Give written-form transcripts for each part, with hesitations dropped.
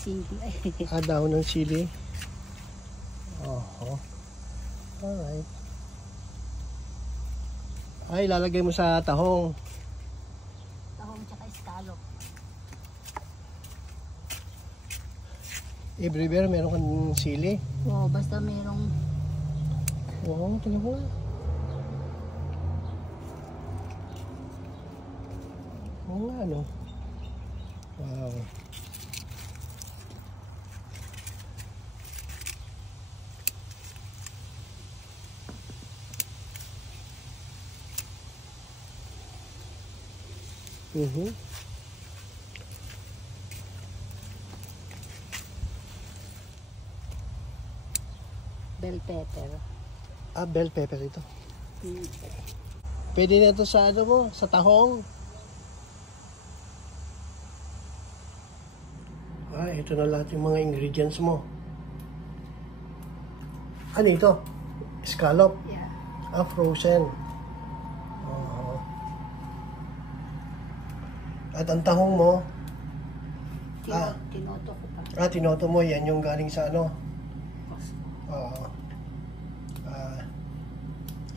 Sili. Dahon ng sili. Oho. Alright. Ay, lalagay mo sa tahong. Tahong tsaka scallop. Everywhere meron kang sili. Oo, basta merong... Oo, tingnan mo nga. Oo nga, no? Wow. Bell pepper. Bell pepper ito. Pwede na ito sa ano mo, sa tahong. Ito na lahat yung mga ingredients mo. Ano ito? Scallop? Yeah. Frozen. At ang tahong mo, tinoto ko pa. Tinoto mo, yan yung galing sa ano?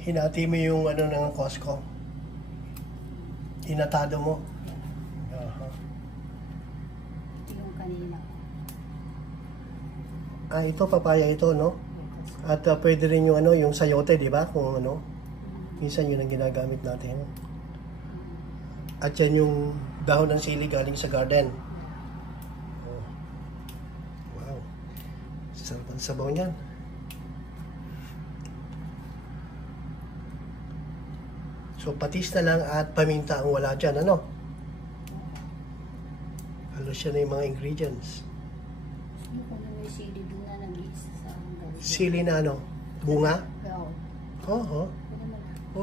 Hinati mo yung ano ng Costco. Hinatado mo. Yung kanina. Ito papaya ito, no? At pwede rin yung ano, yung sayote, di ba? Kung ano, minsan yun ang ginagamit natin. At yan yung dahon ng sili galing sa garden. Wow. Sarap ang sabaw niyan. So, patis na lang at paminta ang wala dyan, ano? Halos siya na yung mga ingredients. Ano kung may sili doon na nag-iisa sa hanggang? Sili na ano? Bunga? Oo.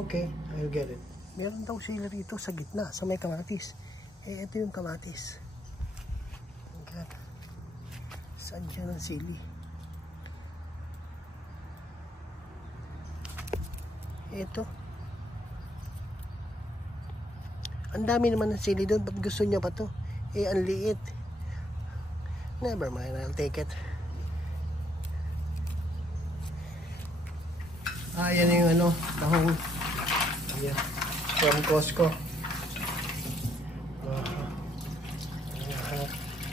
Okay, I'll get it. Meron daw sili rito sa gitna, sa may kamatis. Ito yung kamatis. God. Saan dyan ang sili? Ito. Ang dami naman ng sili doon. Ba't gusto niya pa to? Ang liit. Never mind, I'll take it. Yan yung ano, tahong. Ayan. From Costco.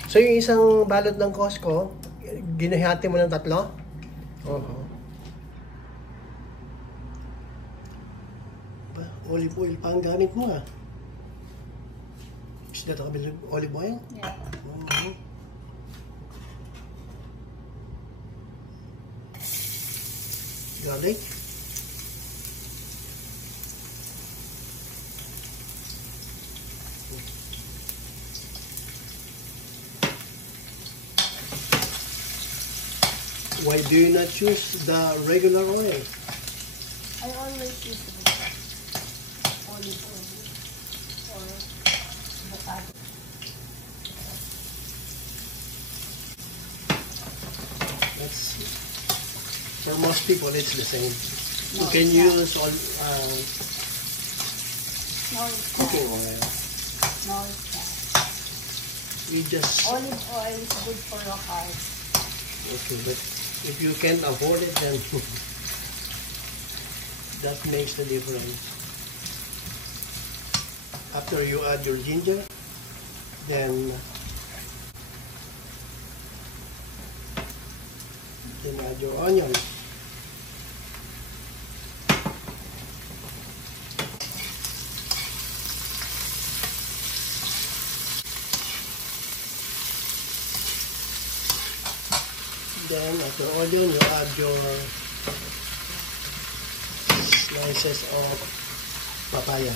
So yung isang balot ng Costco, ginahati mo ng 3? Olive oil pa ang gamit mo, ha? Is that olive oil? Yeah. Garlic? Why do you not choose the regular oil? I always use olive oil or avocado. That's, for most people, it's the same. No, you can use all No, it's cooking not. oil. No, it's not. We just Olive oil is good for your heart. okay, but if you can't afford it, then that makes the difference. After you add your ginger, then add your onion. Then after onion, you add your slices of papaya.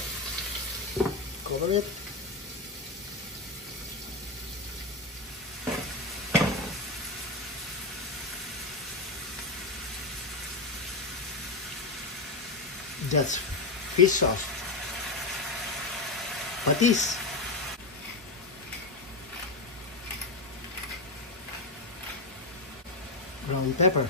Cover it. That's fish sauce. Patis. Ground pepper.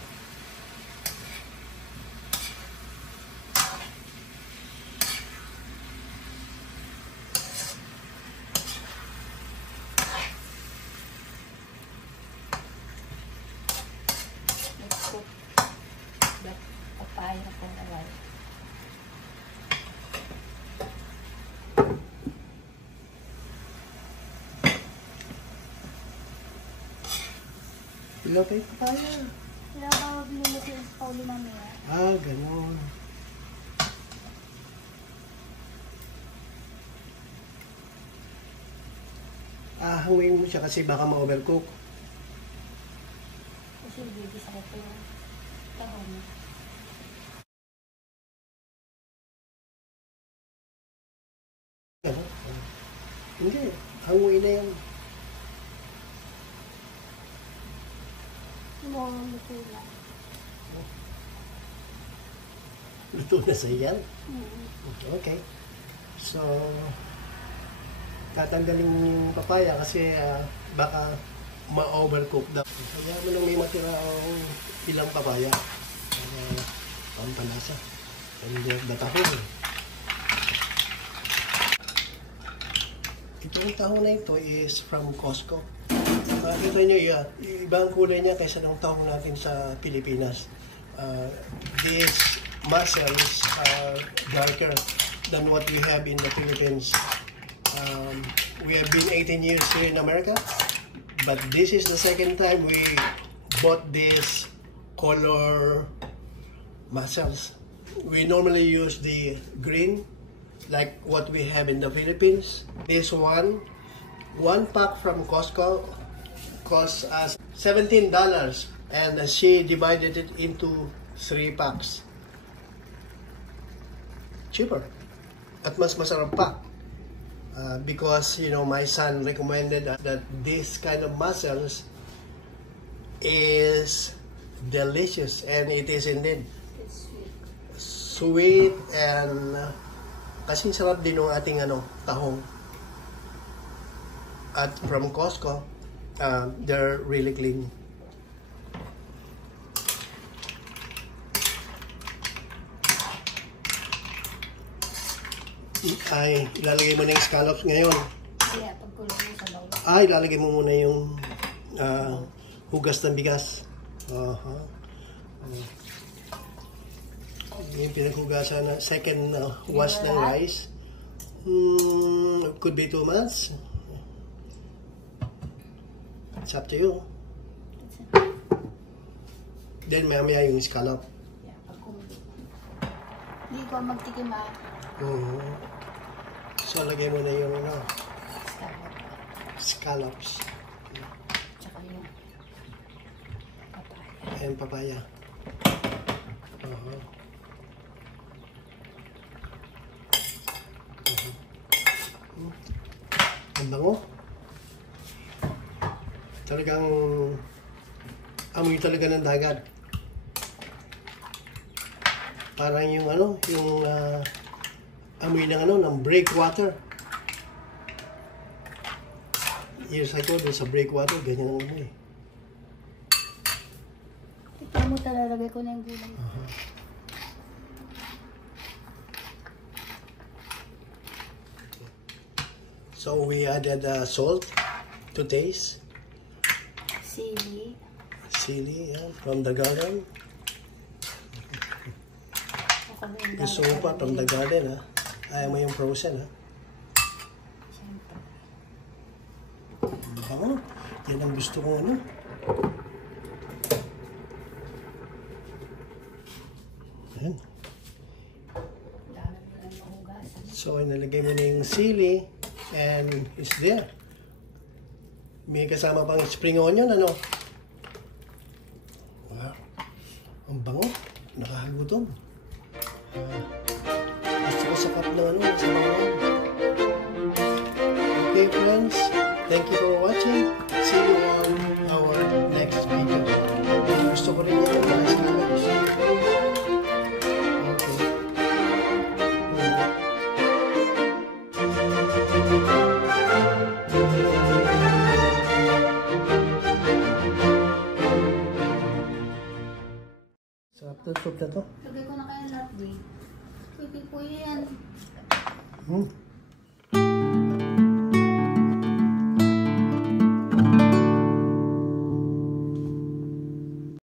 Ilaw pa yung papaya. Kaya ka binili sa Pauli mamaya. Ah, ganun. Hanguin mo siya kasi baka ma-overcook. Kasi baby sa ito yung tahon. Ano? Hindi, hanguin na yan. Luto lang. Luto na sa yan? Okay. So, tatanggalin yung papaya kasi baka ma-overcook daw. Kaya mo nang may matira ang ilang papaya. Pampalasa. Hindi batahon. Itong tahong na ito is from Costco. Makikita nyo, ibang kulay niya kaysa ng tahong natin sa Pilipinas. These mussels are darker than what we have in the Philippines. We have been 18 years here in America, but this is the second time we bought this color mussels. We normally use the green, like what we have in the Philippines. This one pack from Costco costs us $17, and she divided it into 3 packs. Cheaper. At mas masarap pa. Because, you know, my son recommended that this kind of mussels is delicious, and it is indeed. It's Sweet and kasing sarap din ng ating tahong. At from Costco, they're really clean. Ay, ilalagay mo na yung scallops ngayon. kaya pagkulong mo sa bawang. Ay, ilalagay mo muna yung hugas ng bigas. Yung pinaghugasan na second wash ng rice. Could be 2 months. It's up to you. Then mamaya yung scallop. Yeah, pagkulong. Hindi ko magtikim So lagay mo na yung scallop. scallops Tsaka yung papaya. and papaya. Ang bango. Talagang amoy talaga ng dagat. Parang yung yung amoy ng ng breakwater. Years ago, doon sa breakwater, ganyan ang amoy. Tignan mo, talalagay ko na yung gulay. So we added salt to taste. Sili. Sili, from the garden. Gusto mo pa from the garden, Ayaw mo yung frozen, Siyempre. Bango. Yan ang gusto ko, Yan. Dami mo lang mahugasan. So, nalagay mo na yung sili and it's there. May kasama pang spring onion, Wow. Ang bango. Nakakagutom. Gusto ko sakap ng sa mga Okay, friends. Thank you for watching. See you on our next video. Gusto ko rin yung mga scallops. Sarap to, soup na to. Lagay ko na kaya lahat, di. Pwede po yan.